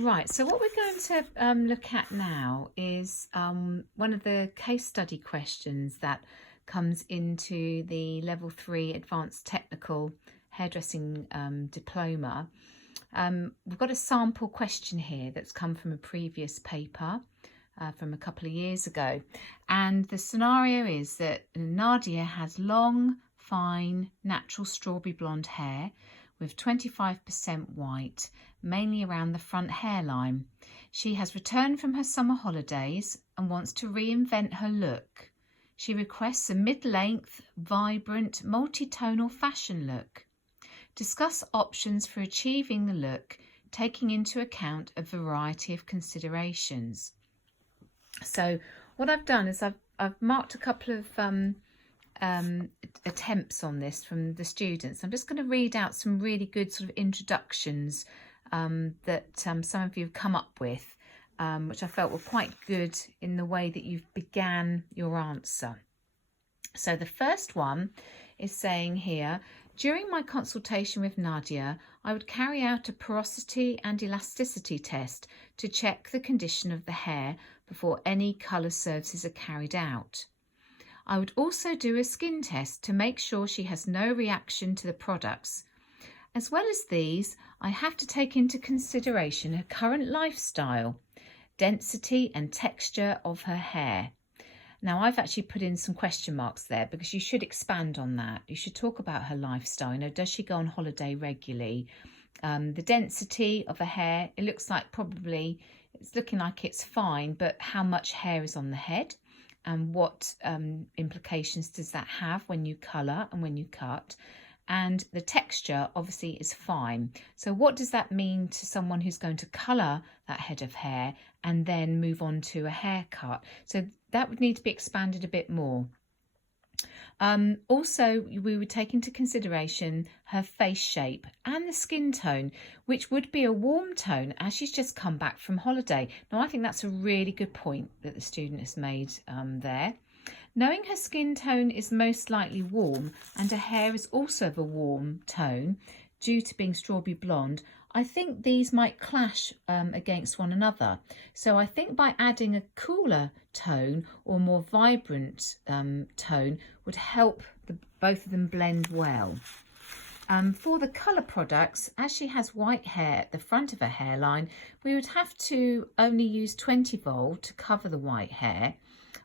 Right, so what we're going to look at now is one of the case study questions that comes into the Level 3 Advanced Technical Hairdressing Diploma. We've got a sample question here that's come from a previous paper from a couple of years ago. And the scenario is that Nadia has long, fine, natural strawberry blonde hair with 25% white, mainly around the front hairline. She has returned from her summer holidays and wants to reinvent her look. She requests a mid-length, vibrant, multi-tonal fashion look. Discuss options for achieving the look, taking into account a variety of considerations. So what I've done is I've marked a couple of attempts on this from the students. I'm just going to read out some really good sort of introductions that some of you have come up with, which I felt were quite good in the way that you've began your answer. So the first one is saying here, during my consultation with Nadia, I would carry out a porosity and elasticity test to check the condition of the hair before any colour services are carried out. I would also do a skin test to make sure she has no reaction to the products. As well as these, I have to take into consideration her current lifestyle, density and texture of her hair. Now, I've actually put in some question marks there because you should expand on that. You should talk about her lifestyle. You know, does she go on holiday regularly? The density of her hair, it looks like probably it's looking like it's fine, but how much hair is on the head? And what implications does that have when you colour and when you cut? And the texture obviously is fine. So what does that mean to someone who's going to colour that head of hair and then move on to a haircut? So that would need to be expanded a bit more. Also, we would take into consideration her face shape and the skin tone, which would be a warm tone as she's just come back from holiday. Now, I think that's a really good point that the student has made there. Knowing her skin tone is most likely warm and her hair is also of a warm tone due to being strawberry blonde, I think these might clash against one another. So I think by adding a cooler tone or more vibrant tone would help both of them blend well. For the colour products, as she has white hair at the front of her hairline, we would have to only use 20 vol to cover the white hair.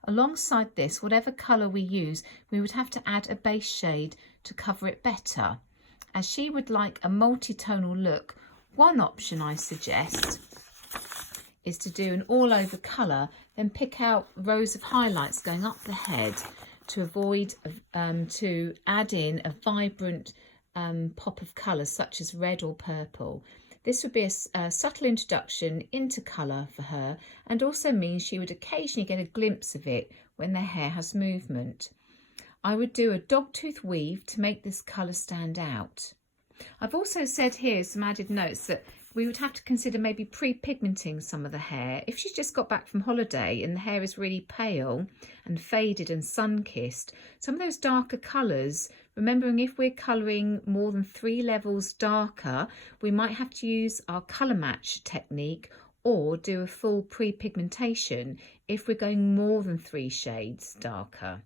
Alongside this, whatever colour we use, we would have to add a base shade to cover it better. As she would like a multi-tonal look, one option I suggest is to do an all-over colour, then pick out rows of highlights going up the head to avoid, to add in a vibrant pop of colour such as red or purple. This would be a subtle introduction into colour for her and also means she would occasionally get a glimpse of it when their hair has movement. I would do a dogtooth weave to make this colour stand out. I've also said here some added notes that we would have to consider maybe pre-pigmenting some of the hair. If she's just got back from holiday and the hair is really pale and faded and sun-kissed, some of those darker colours, remembering if we're colouring more than 3 levels darker, we might have to use our colour match technique or do a full pre-pigmentation if we're going more than 3 shades darker.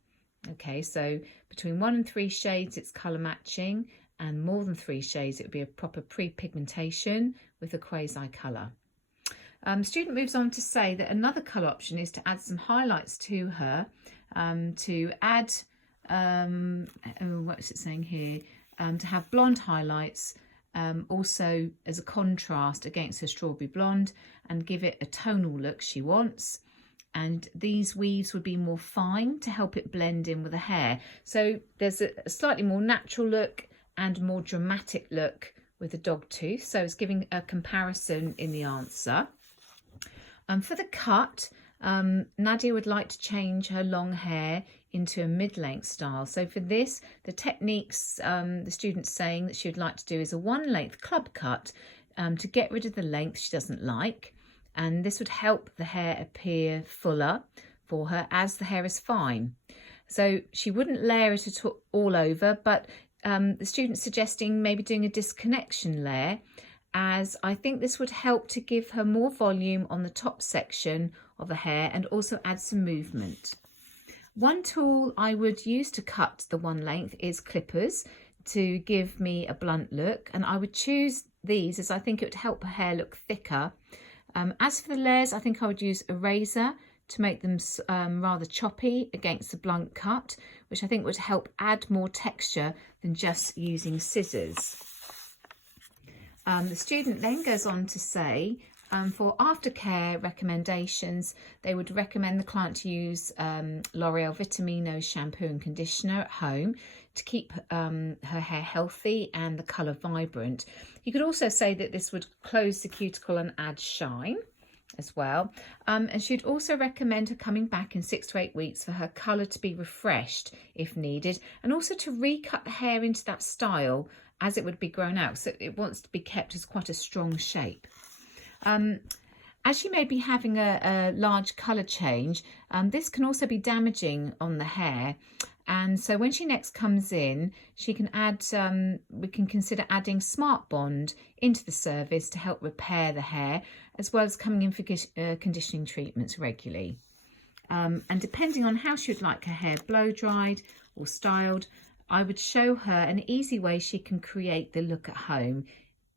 Okay, so between 1 and 3 shades it's colour matching, and more than 3 shades it would be a proper pre-pigmentation with a quasi colour. Student moves on to say that another colour option is to add some highlights to her, to add, what is it saying here, to have blonde highlights also as a contrast against her strawberry blonde and give it a tonal look she wants. And these weaves would be more fine to help it blend in with the hair. So there's a slightly more natural look and more dramatic look with the dog tooth. So it's giving a comparison in the answer. For the cut, Nadia would like to change her long hair into a mid-length style. So for this, the techniques the student's saying that she would like to do is a 1-length club cut to get rid of the length she doesn't like. And this would help the hair appear fuller for her as the hair is fine. So she wouldn't layer it all over, but the student's suggesting maybe doing a disconnection layer as I think this would help to give her more volume on the top section of the hair and also add some movement. One tool I would use to cut the one length is clippers to give me a blunt look, and I would choose these as I think it would help her hair look thicker. As for the layers, I think I would use a razor to make them rather choppy against the blunt cut, which I think would help add more texture than just using scissors. The student then goes on to say, for aftercare recommendations, they would recommend the client to use L'Oreal Vitamino shampoo and conditioner at home to keep her hair healthy and the colour vibrant. You could also say that this would close the cuticle and add shine as well. And she'd also recommend her coming back in 6 to 8 weeks for her colour to be refreshed if needed, and also to recut the hair into that style as it would be grown out, so it wants to be kept as quite a strong shape. As she may be having a large colour change, this can also be damaging on the hair, and so when she next comes in, she can add, we can consider adding Smart Bond into the service to help repair the hair, as well as coming in for conditioning treatments regularly. And depending on how she would like her hair blow dried or styled, I would show her an easy way she can create the look at home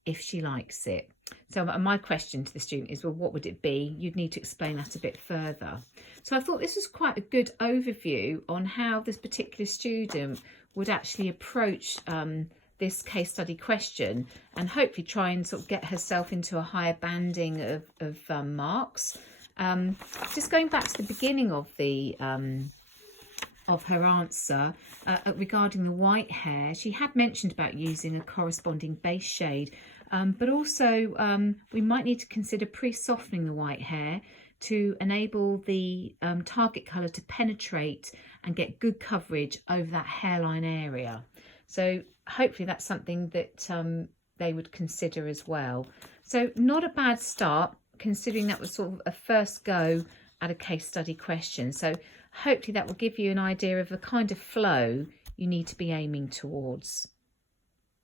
if she likes it. So my question to the student is, well, what would it be? You'd need to explain that a bit further. So I thought this was quite a good overview on how this particular student would actually approach this case study question, and hopefully try and sort of get herself into a higher banding of marks. Just going back to the beginning of the of her answer regarding the white hair, she had mentioned about using a corresponding base shade, but also we might need to consider pre-softening the white hair to enable the target colour to penetrate and get good coverage over that hairline area. So hopefully that's something that they would consider as well. So not a bad start, considering that was sort of a first go at a case study question. So hopefully that will give you an idea of the kind of flow you need to be aiming towards.